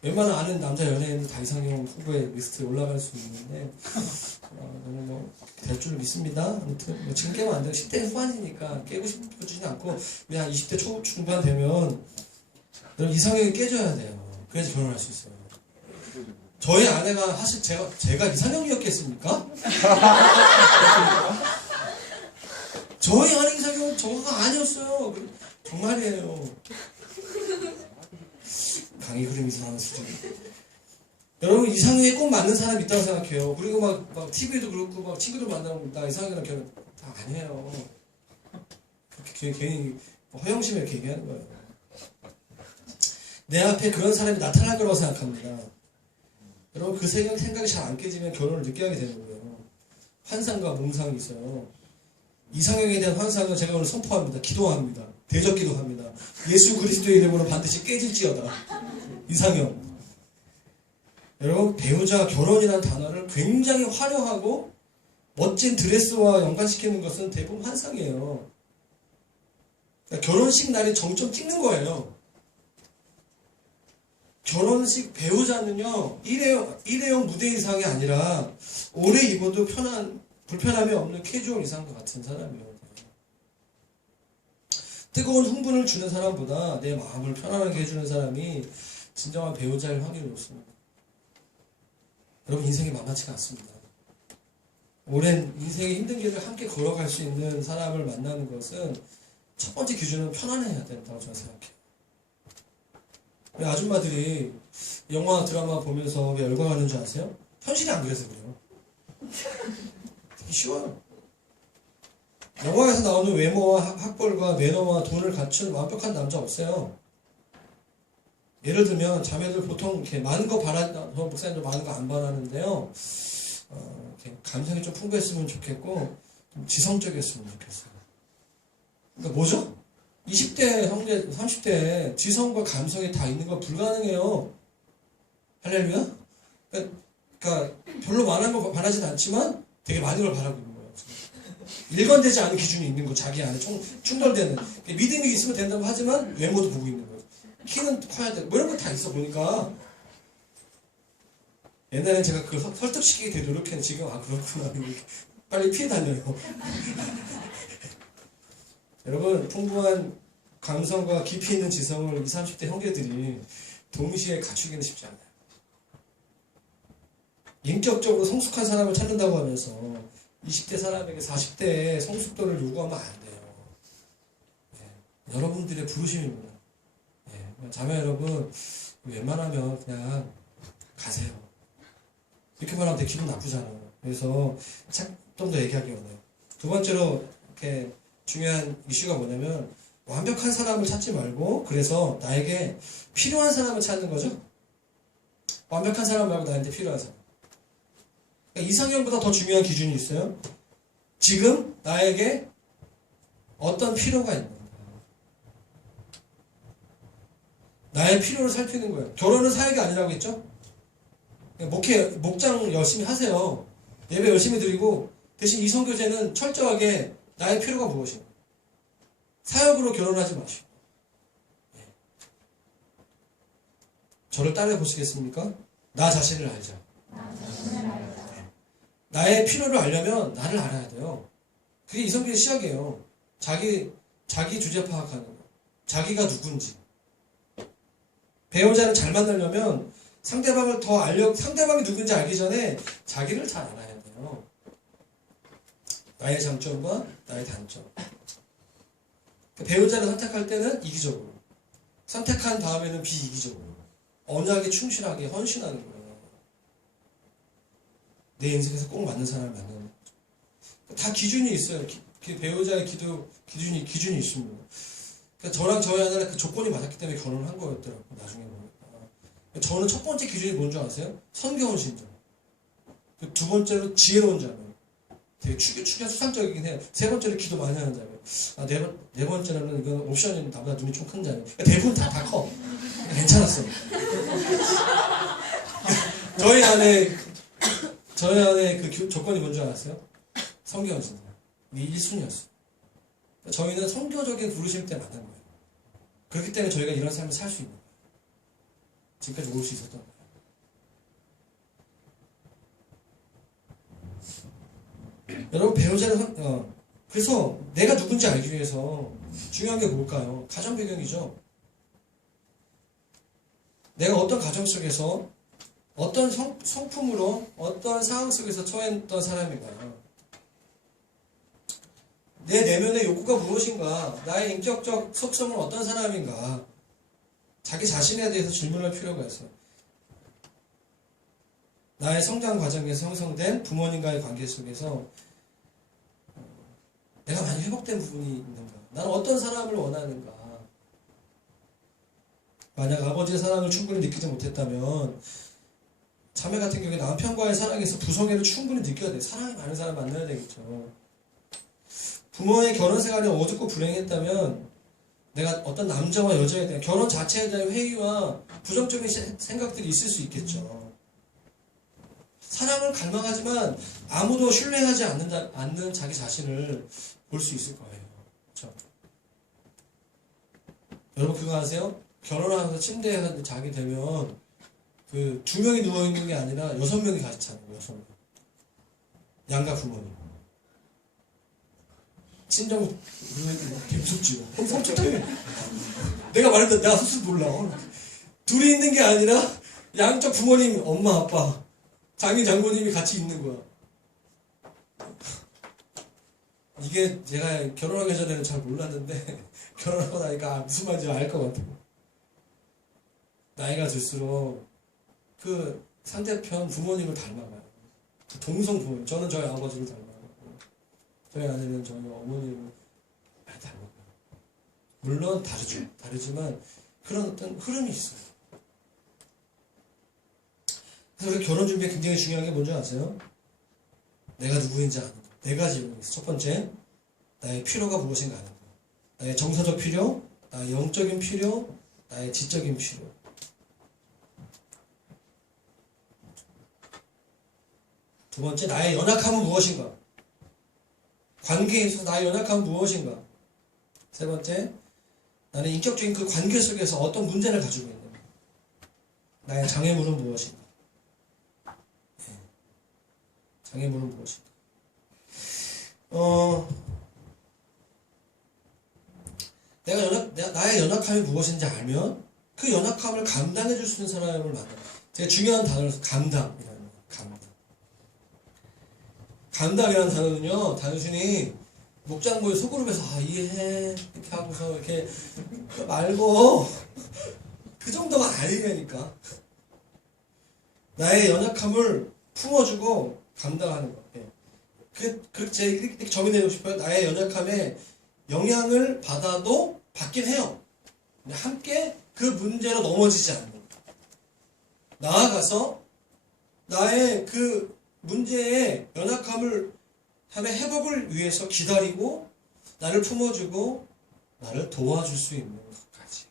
웬만한 아는 남자 연예인은 다 이상형 후보에 리스트에 올라갈 수 있는데 저는 뭐 될 줄 믿습니다. 아무튼 뭐 지금 깨면 안 돼요. 10대 후반이니까 깨고 싶어지진 않고 그냥 20대 초중반 되면 여러분 이상형이 깨져야 돼요. 그래야지 결혼할 수 있어요. 저희 아내가 사실 제가 이상형이었겠습니까? 저희 아내 이상형은 저가 아니었어요. 정말이에요. 강의 흐름 이상한 수준. 여러분 이상형에 꼭 맞는 사람이 있다고 생각해요. 그리고 막 TV에도 그렇고 막 친구들 만나면 나 이상형이랑 결혼 다 아니에요. 그렇게 괜히 허영심에 이렇게 얘기하는 거예요. 내 앞에 그런 사람이 나타날 거라고 생각합니다. 여러분 그 생각이 잘 안 깨지면 결혼을 늦게 하게 되는 거예요. 환상과 몽상이 있어요. 이상형에 대한 환상은 제가 오늘 선포합니다. 기도합니다. 대적 기도합니다. 예수 그리스도의 이름으로 반드시 깨질지어다. 이상형. 여러분 배우자 결혼이라는 단어를 굉장히 화려하고 멋진 드레스와 연관시키는 것은 대부분 환상이에요. 그러니까 결혼식 날이 정점 찍는 거예요. 결혼식 배우자는요 일회용 무대 의상이 아니라 오래 입어도 불편함이 없는 캐주얼 의상과 같은 사람이에요. 뜨거운 흥분을 주는 사람보다 내 마음을 편안하게 해주는 사람이 진정한 배우자일 확률이 높습니다. 여러분 인생이 만만치가 않습니다. 오랜 인생의 힘든 길을 함께 걸어갈 수 있는 사람을 만나는 것은 첫 번째 기준은 편안해야 된다고 저는 생각해요. 왜 아줌마들이 영화 드라마 보면서 왜 열광하는 줄 아세요? 현실이 안 그래서 그래요. 되게 쉬워요. 영화에서 나오는 외모와 학벌과 매너와 돈을 갖춘 완벽한 남자 없어요. 예를 들면 자매들 보통 이렇게 많은 거 목사님도 많은 거 안 바라는데요. 이렇게 감성이 좀 풍부했으면 좋겠고 좀 지성적이었으면 좋겠어요. 그러니까 뭐죠? 20대 형제 30대에 지성과 감성이 다 있는 건 불가능해요. 할렐루야? 그러니까 별로 많은 거 바라진 않지만 되게 많은 걸 바라고 있는 거예요. 일관되지 않은 기준이 있는 거 자기 안에 충돌되는 믿음이 있으면 된다고 하지만 외모도 보고 있는 거예요. 키는 커야 돼. 뭐 이런 거 다 있어 보니까 옛날엔 제가 그걸 설득시키게 되게 노력했는데 지금 그렇구나. 빨리 피해 다녀요. 여러분 풍부한 감성과 깊이 있는 지성을 20, 30대 형제들이 동시에 갖추기는 쉽지 않아요. 인격적으로 성숙한 사람을 찾는다고 하면서 20대 사람에게 40대의 성숙도를 요구하면 안 돼요. 네. 여러분들의 부르심입니다. 네. 자매 여러분 웬만하면 그냥 가세요. 이렇게 말하면 되게 기분 나쁘잖아요. 그래서 좀 더 얘기하기 원해요. 두 번째로 이렇게 중요한 이슈가 뭐냐면 완벽한 사람을 찾지 말고 그래서 나에게 필요한 사람을 찾는 거죠. 완벽한 사람 말고 나한테 필요한 사람. 그러니까 이상형보다 더 중요한 기준이 있어요. 지금 나에게 어떤 필요가 있는 거예요. 나의 필요를 살피는 거예요. 결혼은 사역이 아니라고 했죠. 목장 열심히 하세요. 예배 열심히 드리고 대신 이성교제는 철저하게 나의 필요가 무엇인가. 사역으로 결혼하지 마시고. 저를 따라해 보시겠습니까? 나 자신을 알자. 나의 필요를 알려면 나를 알아야 돼요. 그게 이성교제 시작이에요. 자기 주제 파악하는 거. 자기가 누군지. 배우자를 잘 만나려면 상대방이 누군지 알기 전에 자기를 잘 알아야 돼요. 나의 장점과 나의 단점. 배우자를 선택할 때는 이기적으로. 선택한 다음에는 비이기적으로. 언약에 충실하게 헌신하는 거예요. 내 인생에서 꼭 맞는 사람을 만나는 거죠. 다 기준이 있어요. 배우자의 기준이 있습니다. 그러니까 저랑 저희 아내는 그 조건이 맞았기 때문에 결혼을 한 거였더라고요. 나중에 보니까. 저는 첫 번째 기준이 뭔지 아세요? 선교헌신자. 두 번째로 지혜로운 자매. 되게 추가 수상적이긴 해요. 세 번째로 기도 많이 하는 자매. 네 번째로는 이건 옵션이 나보다 눈이 좀 큰 자매. 그러니까 대부분 다 커. 그러니까 괜찮았어. 저희 안에 그 조건이 뭔지 알았어요? 성경이었어요. 이게 1순위였어요. 저희는 성교적인 부르심 때 만난 거예요. 그렇기 때문에 저희가 이런 삶을 살 수 있는 거예요. 지금까지 올 수 있었던 거예요. 여러분 배우자는 그래서 내가 누군지 알기 위해서 중요한 게 뭘까요? 가정 배경이죠. 내가 어떤 가정 속에서 어떤 성품으로 어떤 상황 속에서 처했던 사람인가요? 내 내면의 욕구가 무엇인가? 나의 인격적 속성은 어떤 사람인가? 자기 자신에 대해서 질문할 필요가 있어요. 나의 성장 과정에서 형성된 부모님과의 관계 속에서 내가 많이 회복된 부분이 있는가? 나는 어떤 사람을 원하는가? 만약 아버지의 사랑을 충분히 느끼지 못했다면 자매 같은 경우에 남편과의 사랑에서 부성애를 충분히 느껴야 돼요. 사랑이 많은 사람 만나야 되겠죠. 부모의 결혼 생활이 어둡고 불행했다면 내가 어떤 남자와 여자에 대한 결혼 자체에 대한 회의와 부정적인 생각들이 있을 수 있겠죠. 사랑을 갈망하지만 아무도 신뢰하지 않는 자기 자신을 볼 수 있을 거예요. 그렇죠? 여러분 그거 아세요? 결혼하면서 침대에 자게 되면 그 2명이 누워있는 게 아니라 6명이 같이 자는 거예요. 6명. 양가 부모님. 친정 되게 무섭지. 솔직해. 내가 말했던 내가 스스로 놀라. 둘이 있는 게 아니라 양쪽 부모님, 엄마, 아빠, 장인, 장모님이 같이 있는 거야. 이게 제가 결혼하기 전에는 잘 몰랐는데 결혼하고 나니까 무슨 말인지 알 것 같아요. 나이가 들수록 그 상대편 부모님을 닮아가요. 동성 부모님. 저는 저희 아버지를 닮아가고 저희 아내는 저희 어머님을 많이 닮아가요. 물론 다르죠. 다르지만 그런 어떤 흐름이 있어요. 그래서 우리 결혼 준비에 굉장히 중요한 게 뭔지 아세요? 내가 누구인지 아는 거. 네 가지. 첫 번째, 나의 필요가 무엇인가 아는 거. 나의 정서적 필요, 나의 영적인 필요, 나의 지적인 필요. 두 번째, 나의 연약함은 무엇인가? 관계에 있어서 나의 연약함은 무엇인가? 세 번째, 나는 인격적인 그 관계 속에서 어떤 문제를 가지고 있는가? 나의 장애물은 무엇인가? 네. 장애물은 무엇인가? 나의 연약함이 무엇인지 알면 그 연약함을 감당해 줄 수 있는 사람을 만나. 되게 중요한 단어로서 감당이라는 거예요. 감당이라는 단어는요, 단순히 목장보의 소그룹에서 이해해 이렇게 하고서 이렇게 말고 그 정도가 아니라니까. 나의 연약함을 품어주고 감당하는 거. 제가 이렇게 정의내고 싶어요. 나의 연약함에 영향을 받아도 받긴 해요. 근데 함께 그 문제로 넘어지지 않는 거. 나아가서 나의 그 문제의 연약함을 함의 회복을 위해서 기다리고 나를 품어주고 나를 도와줄 수 있는 것까지.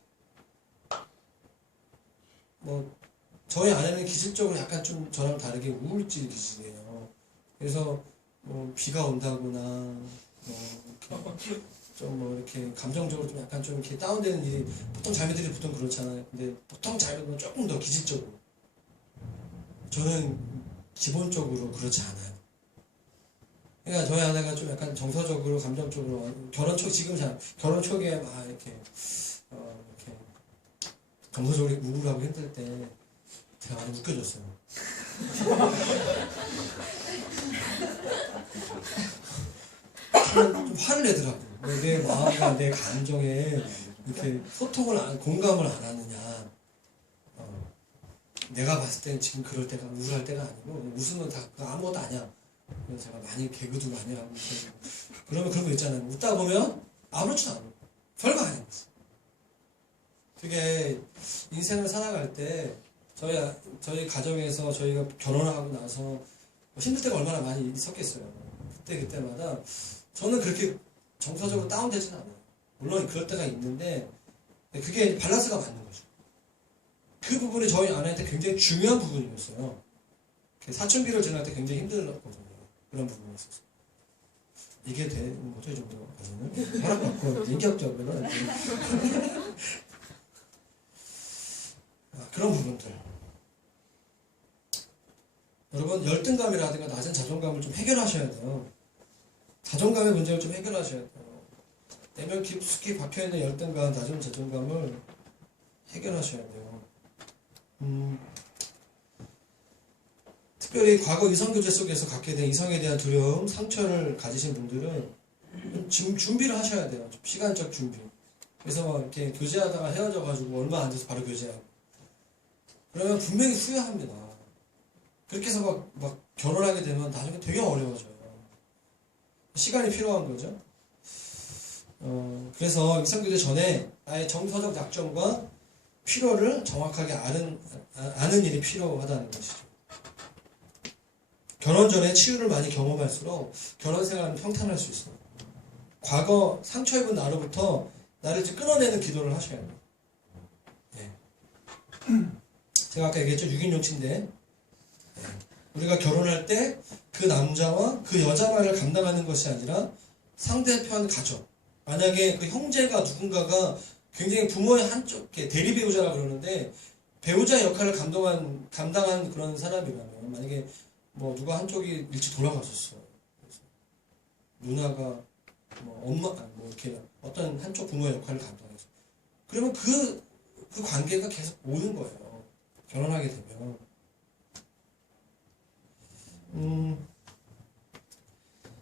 저희 아내는 기질적으로 약간 좀 저랑 다르게 우울질 기질이에요. 그래서 비가 온다거나 이렇게 감정적으로 좀 약간 좀 이렇게 다운되는 일이 보통 자매들이 보통 그렇잖아요. 근데 보통 자매들은 조금 더 기질적으로. 저는 기본적으로 그렇지 않아요. 그러니까 저희 아내가 좀 약간 정서적으로, 감정적으로 결혼 초기에 막 이렇게 정서적으로 우울하고 힘들 때 제가 많이 웃겨줬어요. 좀 화를 내더라고. 왜 내 마음과 내 감정에 이렇게 공감을 안 하느냐. 내가 봤을 때는 지금 그럴 때가 우울할 때가 아니고 웃으면 다 아무것도 아니야. 그래서 제가 많이 개그도 많이 하고 그러면 그런 거 있잖아요. 웃다 보면 아무렇지도 않아. 별거 아니야. 그게 인생을 살아갈 때 저희 가정에서 저희가 결혼하고 나서 힘들 때가 얼마나 많이 있었겠어요. 그때마다 저는 그렇게 정서적으로 다운되지는 않아요. 물론 그럴 때가 있는데 그게 밸런스가 맞는 거죠. 그 부분이 저희 아내한테 굉장히 중요한 부분이었어요. 사춘기를 지날 때 굉장히 힘들었거든요. 그런 부분이 있어서. 이게 되는 거죠, 이 정도까지는. 허락받고, 인격적으로. 그런 부분들. 여러분, 열등감이라든가 낮은 자존감을 좀 해결하셔야 돼요. 자존감의 문제를 좀 해결하셔야 돼요. 내면 깊숙이 박혀있는 열등감, 낮은 자존감을 해결하셔야 돼요. 특별히 과거 이성교제 속에서 갖게 된 이성에 대한 두려움, 상처를 가지신 분들은 준비를 하셔야 돼요. 시간적 준비. 그래서 막 이렇게 교제하다가 헤어져가지고 얼마 안 돼서 바로 교제하고. 그러면 분명히 후회합니다. 그렇게 해서 막 결혼하게 되면 나중에 되게 어려워져요. 시간이 필요한 거죠. 그래서 이성교제 전에 나의 정서적 약점과 필요를 정확하게 아는 일이 필요하다는 것이죠. 결혼 전에 치유를 많이 경험할수록 결혼 생활은 평탄할 수 있어요. 과거 상처 입은 나로부터 나를 끊어내는 기도를 하셔야 돼요. 예. 제가 아까 얘기했죠. 6인용치인데 예. 우리가 결혼할 때 그 남자와 그 여자만을 감당하는 것이 아니라 상대편 가족, 만약에 그 형제가 누군가가 굉장히 부모의 한쪽 대리 배우자라고 그러는데 배우자 역할을 감당한 그런 사람이라면 만약에 뭐 누가 한쪽이 일찍 돌아가셨어. 누나가 뭐 엄마 뭐 이렇게 어떤 한쪽 부모의 역할을 감당해서 그러면 그 관계가 계속 오는 거예요. 결혼하게 되면.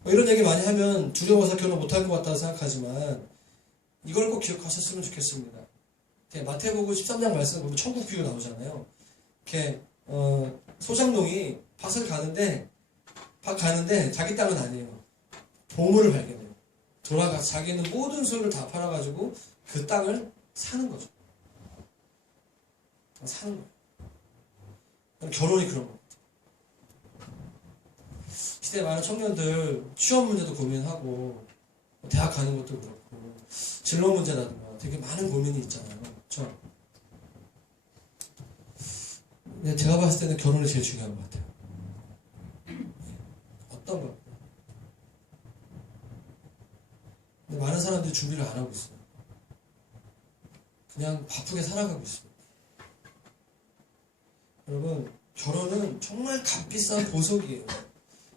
뭐 이런 얘기 많이 하면 두려워서 결혼 못할 것 같다고 생각하지만 이걸 꼭 기억하셨으면 좋겠습니다. 마태복음 13장 말씀 보면 천국 비유 나오잖아요. 이렇게 소장농이 밭을 가는데 자기 땅은 아니에요. 보물을 발견해요. 돌아가서 자기는 모든 소유를 다 팔아가지고 그 땅을 사는 거죠. 사는 거예요. 결혼이 그런 거. 시대에 많은 청년들 취업 문제도 고민하고 대학 가는 것도 그렇고 진로 문제라든가 되게 많은 고민이 있잖아요. 그렇죠? 근데 제가 봤을 때는 결혼이 제일 중요한 것 같아요. 어떤 거? 근데 많은 사람들이 준비를 안 하고 있어요. 그냥 바쁘게 살아가고 있어요. 여러분, 결혼은 정말 값비싼 보석이에요.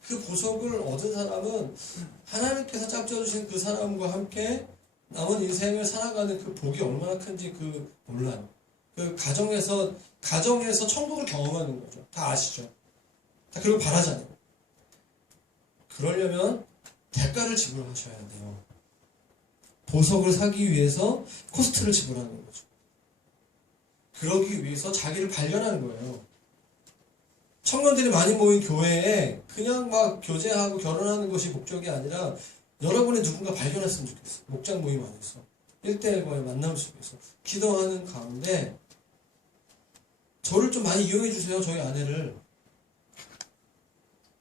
그 보석을 얻은 사람은 하나님께서 짝져주신 그 사람과 함께 남은 인생을 살아가는 그 복이 얼마나 큰지 몰라요. 그 가정에서 천국을 경험하는 거죠. 다 아시죠? 다 그걸 바라잖아요. 그러려면 대가를 지불하셔야 돼요. 보석을 사기 위해서 코스트를 지불하는 거죠. 그러기 위해서 자기를 발견하는 거예요. 청년들이 많이 모인 교회에 그냥 막 교제하고 결혼하는 것이 목적이 아니라 여러분이 누군가 발견했으면 좋겠어. 목장 모임 안에서 1대1과의 만남 속에서 기도하는 가운데 저를 좀 많이 이용해 주세요. 저희 아내를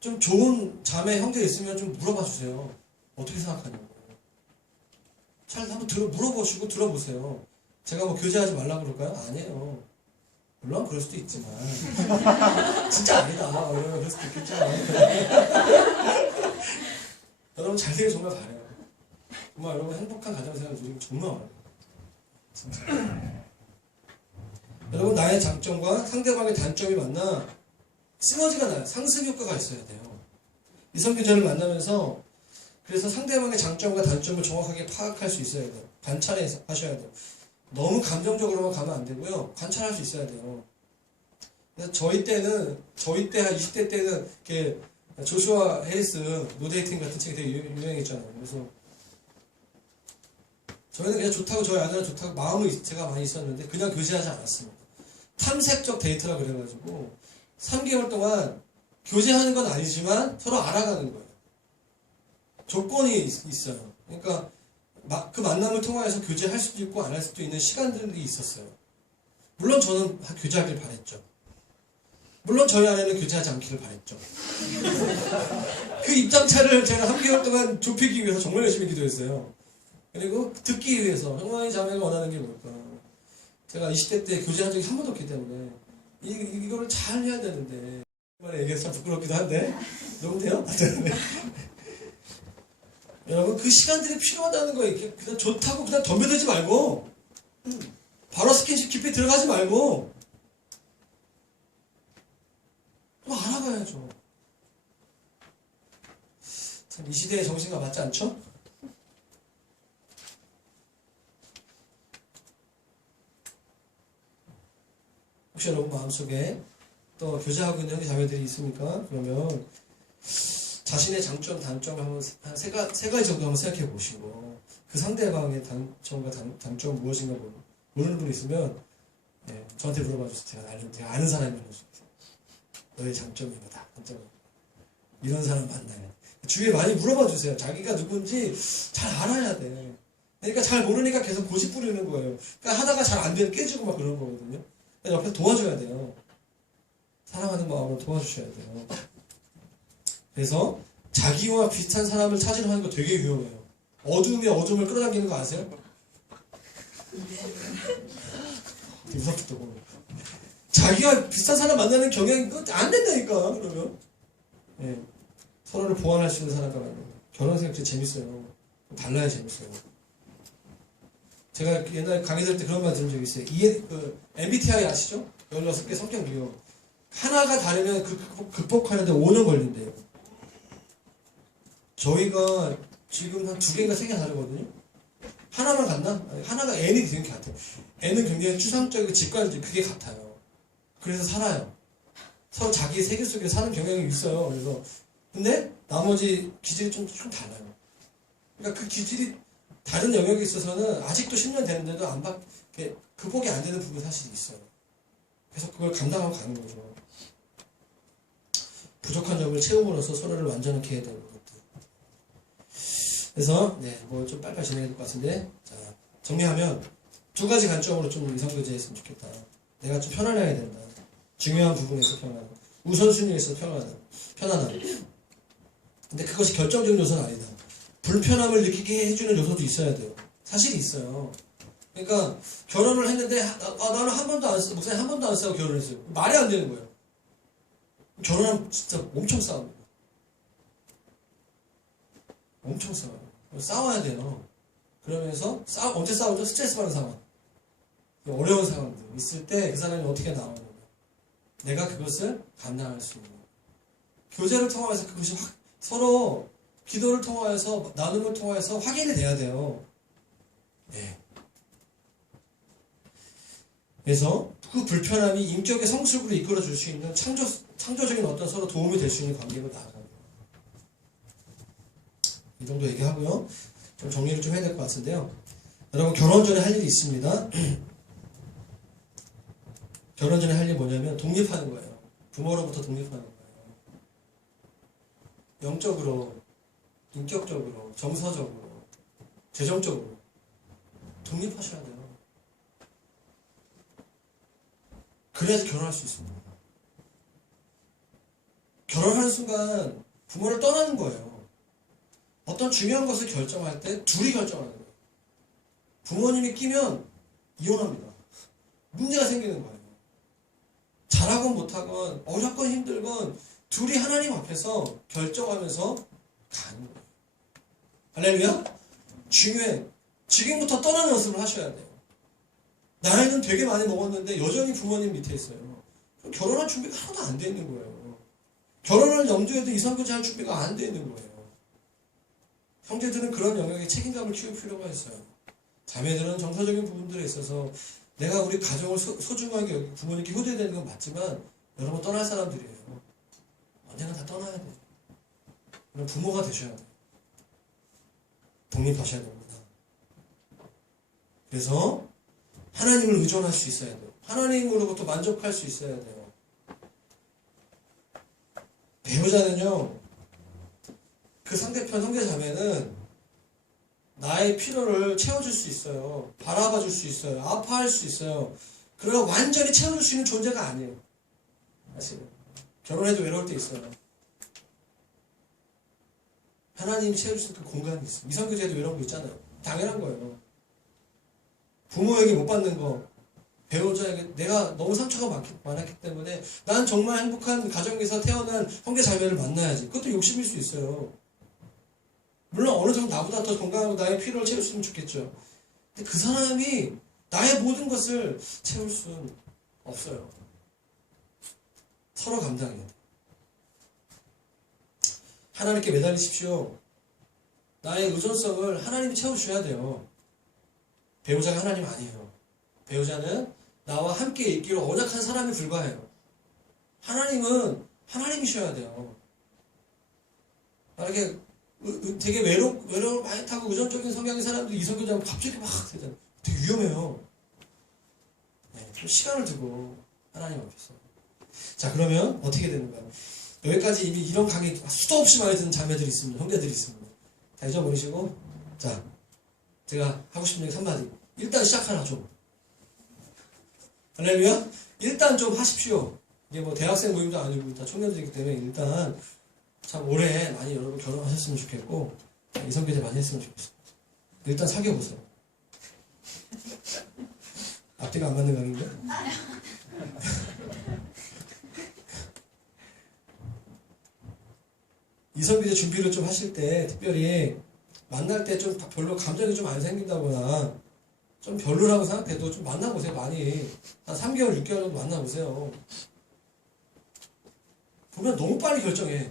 좀 좋은 자매 형제 있으면 좀 물어봐 주세요. 어떻게 생각하냐고. 잘 한번 물어보시고 들어보세요. 제가 뭐 교제하지 말라고 그럴까요? 아니에요. 물론 그럴 수도 있지만 진짜 아니다. 이러면 그럴 수도 있겠지만 여러분 잘 되길 정말 바래요. 정말 여러분 행복한 가정생활 누리고 정말 바래요. 진짜. 여러분 나의 장점과 상대방의 단점이 만나 시너지가 나요. 상승 효과가 있어야 돼요. 이성교제를 만나면서 그래서 상대방의 장점과 단점을 정확하게 파악할 수 있어야 돼요. 관찰해서 하셔야 돼요. 너무 감정적으로만 가면 안 되고요. 관찰할 수 있어야 돼요. 저희 때 한 20대 때는 이렇게 조슈아 해리스 노데이팅 같은 책이 되게 유명했잖아요. 그래서 저희는 그냥 좋다고 저희 아내는 좋다고 마음은 제가 많이 있었는데 그냥 교제하지 않았습니다. 탐색적 데이트라 그래가지고 3개월 동안 교제하는 건 아니지만 서로 알아가는 거예요. 조건이 있어요. 그러니까 그 만남을 통해서 교제할 수도 있고 안 할 수도 있는 시간들이 있었어요. 물론 저는 교제하길 바랬죠. 물론 저희 아내는 교제하지 않기를 바랬죠. 그 입장차를 제가 3개월 동안 좁히기 위해서 정말 열심히 기도했어요. 그리고 듣기 위해서 정말 자매가 원하는 게 뭘까. 제가 20대 때 교제한 적이 한 번도 없기 때문에 이거를 잘 해야 되는데 정말 얘기해서 참 부끄럽기도 한데 너무 돼요? 여러분 그 시간들이 필요하다는 거예요. 그냥 좋다고 그냥 덤벼들지 말고 바로 스킨십 깊이 들어가지 말고 좀 알아가야죠. 참 이 시대의 정신과 맞지 않죠? 혹시 여러분 마음속에 또 교제하고 있는 형제 자매들이 있습니까? 그러면 자신의 장점, 단점을 한번 한 세 가지 정도 한번 생각해 보시고 그 상대방의 단점과 단점은 무엇인가 모르는 분이 있으면 저한테 물어봐 주세요. 제가 아는 사람이면 너의 장점이 뭐다. 단점이 이런 사람 만나요. 주위에 많이 물어봐 주세요. 자기가 누군지 잘 알아야 돼. 그러니까 잘 모르니까 계속 고집 부리는 거예요. 그러니까 하다가 잘 안 되면 깨지고 막 그런 거거든요. 옆에서 도와줘야 돼요. 사랑하는 마음으로 도와주셔야 돼요. 그래서 자기와 비슷한 사람을 찾으려 하는 거 되게 위험해요. 어둠이 어둠을 끌어당기는 거 아세요? 무섭기도. 자기와 비슷한 사람 만나는 경향이 안 된다니까. 그러면 서로를 보완할 수 있는 사람과 만나요. 결혼 생각 진짜 재밌어요. 달라야 재밌어요. 제가 옛날 강의 들 때 그런 말 들은 적이 있어요. MBTI 아시죠? 16개 성격 유형. 하나가 다르면 극복하는데 5년 걸린대요. 저희가 지금 한 2개인가 3개 다르거든요. 하나만 같나? 하나가 N이 되는 게 같아요. N은 굉장히 추상적이고 직관적이고 그게 같아요. 그래서 살아요. 서로 자기 세계 속에 사는 경향이 있어요. 그래서 근데 나머지 기질이 좀 달라요. 그러니까 그 기질이 다른 영역에 있어서는 아직도 10년 되는데도 극복이 안 되는 부분이 사실 있어요. 그래서 그걸 감당하고 가는 거죠. 부족한 점을 채움으로써 서로를 완전하게 해야 되는 것들. 그래서 뭐 좀 빨리빨리 진행해야 될 것 같은데 자, 정리하면 2가지 관점으로 좀 이성교제했으면 좋겠다. 내가 좀 편안해야 된다. 중요한 부분에서 편안함. 우선순위에서 편안함. 근데 그것이 결정적인 요소는 아니다. 불편함을 느끼게 해주는 요소도 있어야 돼요. 사실 있어요. 그러니까 결혼을 했는데 나는 한 번도 안 쓰고 목사님 한 번도 안 쓰고 결혼했어요. 말이 안 되는 거예요. 결혼하면 진짜 엄청 싸웁니다. 엄청 싸워요. 싸워야 돼요. 그러면서 언제 싸우죠? 스트레스 받는 상황. 어려운 상황들 있을 때 그 사람이 어떻게 나오는 거예요. 내가 그것을 감당할 수 있는 거예요. 교제를 통해서 그것이 서로 기도를 통하여서 나눔을 통해서 확인이 돼야 돼요. 그래서 그 불편함이 인격의 성숙으로 이끌어 줄 수 있는 창조적인 어떤 서로 도움이 될 수 있는 관계로 나아가요. 이 정도 얘기하고요. 좀 정리를 좀 해야 될 것 같은데요. 여러분 결혼 전에 할 일이 있습니다. 결혼 전에 할 일이 뭐냐면 독립하는 거예요. 부모로부터 독립하는 거예요. 영적으로, 인격적으로, 정서적으로, 재정적으로 독립하셔야 돼요. 그래야지 결혼할 수 있습니다. 결혼하는 순간 부모를 떠나는 거예요. 어떤 중요한 것을 결정할 때 둘이 결정하는 거예요. 부모님이 끼면 이혼합니다. 문제가 생기는 거예요. 잘하건 못하건 어렵건 힘들건 둘이 하나님 앞에서 결정하면서 가는 거예요. 할렐루야? 중요해. 지금부터 떠나는 연습을 하셔야 돼요. 나이는 되게 많이 먹었는데 여전히 부모님 밑에 있어요. 결혼할 준비가 하나도 안 돼 있는 거예요. 결혼을 염두에도 이성교제할 준비가 안 돼 있는 거예요. 형제들은 그런 영역에 책임감을 키울 필요가 있어요. 자매들은 정서적인 부분들에 있어서 내가 우리 가정을 소중하게 여기고 부모님께 효도해야 되는 건 맞지만 여러분 떠날 사람들이에요. 언젠가 다 떠나야 돼요. 그럼 부모가 되셔야 돼요. 독립하셔야 됩니다. 그래서 하나님을 의존할 수 있어야 돼요. 하나님으로부터 만족할 수 있어야 돼요. 배우자는요, 그 상대편 형제자매는 나의 필요를 채워줄 수 있어요. 바라봐 줄 수 있어요. 아파할 수 있어요. 그러나 완전히 채워줄 수 있는 존재가 아니에요. 사실은. 결혼해도 외로울 때 있어요. 하나님이 채워주신 그 공간이 있어요. 이성교제도 외로운 거 있잖아요. 당연한 거예요. 부모에게 못 받는 거, 배우자에게 내가 너무 상처가 많았기 때문에 난 정말 행복한 가정에서 태어난 형제자매를 만나야지. 그것도 욕심일 수 있어요. 물론 어느 정도 나보다 더 건강하고 나의 필요를 채웠으면 좋겠죠. 근데 그 사람이 나의 모든 것을 채울 수는 없어요. 서로 감당해야 돼. 하나님께 매달리십시오. 나의 의존성을 하나님이 채워주셔야 돼요. 배우자가 하나님 아니에요. 배우자는 나와 함께 있기로 언약한 사람이 불과해요. 하나님은 하나님이셔야 돼요. 이렇게 되게 외로움을 많이 타고 의존적인 성향의 사람들이 이성교제하면 갑자기 막 되잖아요. 되게 위험해요. 네, 좀 시간을 두고 하나님 앞에서. 자, 그러면 어떻게 되는 거예요? 여기까지 이미 이런 강의 수도 없이 많이 듣는 자매들이 있습니다. 형제들이 있습니다. 다 잊어버리시고, 자, 제가 하고 싶은 얘기 한마디. 일단 시작하나 좀. 할렐루야? 일단 좀 하십시오. 이게 뭐 대학생 모임도 아니고 다 청년들이기 때문에 일단 참 올해 많이 여러분 결혼하셨으면 좋겠고, 이성교제 많이 했으면 좋겠어요. 일단 사귀어보세요. 앞뒤가 안 맞는 강의인데? 이성교제 준비를 좀 하실 때 특별히 만날 때 좀 별로 감정이 좀 안 생긴다거나 좀 별로라고 생각해도 좀 만나보세요. 많이 한 3개월, 6개월 정도 만나보세요. 보면 너무 빨리 결정해.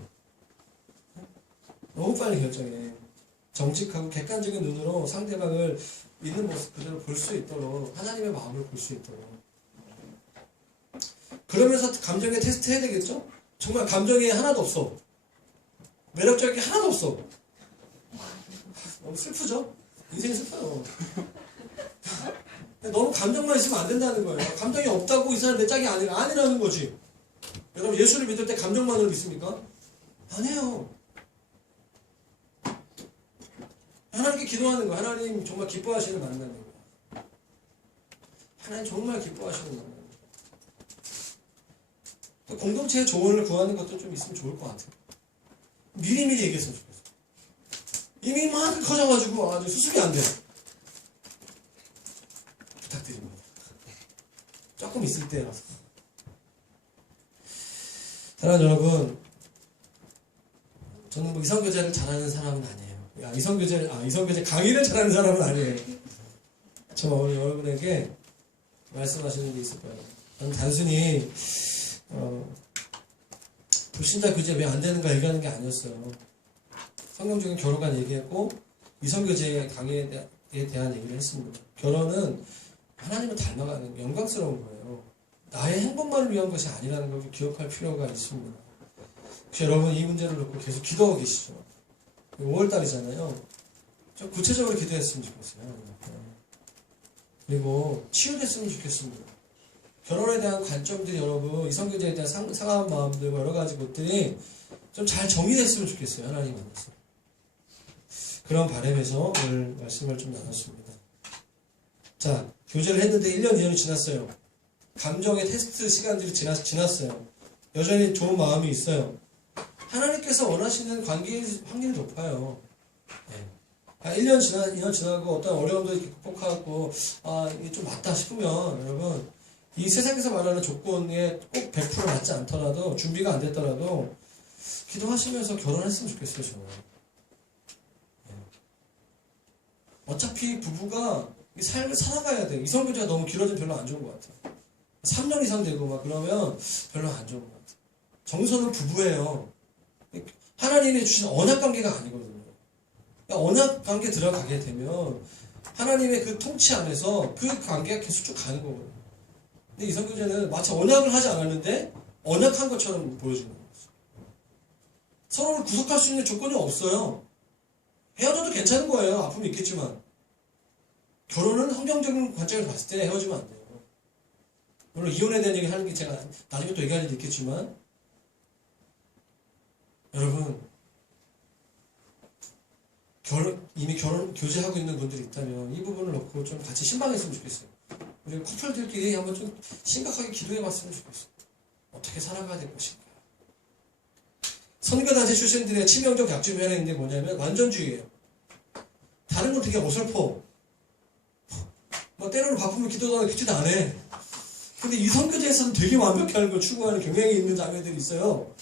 너무 빨리 결정해. 정직하고 객관적인 눈으로 상대방을 있는 모습 그대로 볼 수 있도록 하나님의 마음을 볼 수 있도록. 그러면서 감정에 테스트 해야 되겠죠? 정말 감정이 하나도 없어. 매력적인 게 하나도 없어. 너무 슬프죠? 인생이 슬퍼요. 너무 감정만 있으면 안 된다는 거예요. 감정이 없다고 이 사람 내 짝이 아니라는 거지. 여러분 예수를 믿을 때 감정만으로 믿습니까? 아니에요. 하나님께 기도하는 거. 하나님 정말 기뻐하시는 만남인 거예요. 하나님 정말 기뻐하시는 만남. 공동체의 조언을 구하는 것도 좀 있으면 좋을 것 같아요. 미리미리 얘기했으면 좋겠어요. 이미 막 커져가지고 아주 수습이 안 돼요. 부탁드립니다. 조금 있을 때라서. 사랑하는 여러분, 저는 뭐 이성교제를 잘하는 사람은 아니에요. 이성교제 강의를 잘하는 사람은 아니에요. 저 여러분에게 말씀하시는 게 있을 거예요. 저는 단순히 불신자 교제 왜 안 되는가 얘기하는 게 아니었어요. 성경적인 결혼관 얘기했고 이성교제 강의에 대한 얘기를 했습니다. 결혼은 하나님을 닮아가는 영광스러운 거예요. 나의 행복만을 위한 것이 아니라는 걸 기억할 필요가 있습니다. 혹시 여러분 이 문제를 놓고 계속 기도하고 계시죠? 5월달이잖아요. 좀 구체적으로 기도했으면 좋겠어요. 그리고 치유됐으면 좋겠습니다. 결혼에 대한 관점들이 여러분, 이성교제에 대한 상한 마음들, 여러 가지 것들이 좀 잘 정리됐으면 좋겠어요. 하나님 안에서. 그런 바람에서 오늘 말씀을 좀 나눴습니다. 자, 교제를 했는데 1년, 2년이 지났어요. 감정의 테스트 시간들이 지났어요. 여전히 좋은 마음이 있어요. 하나님께서 원하시는 관계일 확률이 높아요. 네. 1년 2년 지나고 어떤 어려움도 이렇게 극복하고, 이게 좀 맞다 싶으면, 여러분, 이 세상에서 말하는 조건에 꼭 100% 맞지 않더라도, 준비가 안 됐더라도, 기도하시면서 결혼했으면 좋겠어요, 저는. 네. 어차피 부부가 이 삶을 살아가야 돼요. 이성교제가 너무 길어지면 별로 안 좋은 것 같아요. 3년 이상 되고 막 그러면 별로 안 좋은 것 같아요. 정서는 부부예요. 하나님이 주신 언약 관계가 아니거든요. 그러니까 언약 관계 들어가게 되면 하나님의 그 통치 안에서 그 관계가 계속 쭉 가는 거거든요. 근데 이성교제는 마치 언약을 하지 않았는데 언약한 것처럼 보여주는 거예요. 서로를 구속할 수 있는 조건이 없어요. 헤어져도 괜찮은 거예요. 아픔이 있겠지만. 결혼은 환경적인 관점에서 봤을 때 헤어지면 안 돼요. 물론 이혼에 대한 얘기 하는 게 제가 나중에 또 얘기할 일도 있겠지만 여러분 이미 교제하고 있는 분들이 있다면 이 부분을 놓고 좀 같이 신방했으면 좋겠어요. 우리 커플들끼리 한번 좀 심각하게 기도해 봤으면 좋겠어요. 어떻게 살아가야 될 것인가. 선교단체 출신들의 치명적 약점 중에 하나 있는 게 뭐냐면 완전주의예요. 다른 건 되게 어설퍼. 뭐 때로는 바쁘면 기도도 안 해, 큐티도 안 해. 근데 이 선교제에서는 되게 완벽히 하는 걸 추구하는 경향이 있는 자매들이 있어요.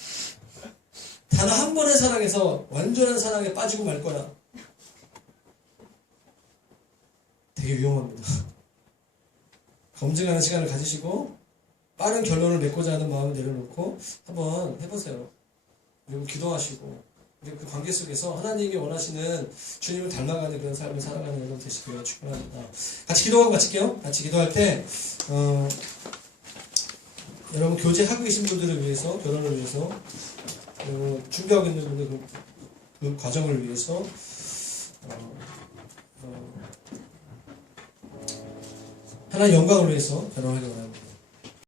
단 한 번의 사랑에서 완전한 사랑에 빠지고 말 거야. 되게 위험합니다. 검증하는 시간을 가지시고 빠른 결론을 맺고자 하는 마음을 내려놓고 한번 해보세요. 그리고 기도하시고 그리고 그 관계 속에서 하나님이 원하시는 주님을 닮아가는 그런 삶을 살아가는 여러분 되시기를 축원합니다. 같이 기도하고 마칠게요. 같이 기도할 때 여러분 교제하고 계신 분들을 위해서, 결혼을 위해서, 준비하고 있는 분들 그 과정을 위해서 하나님 영광을 위해서 결혼하기 원합니다.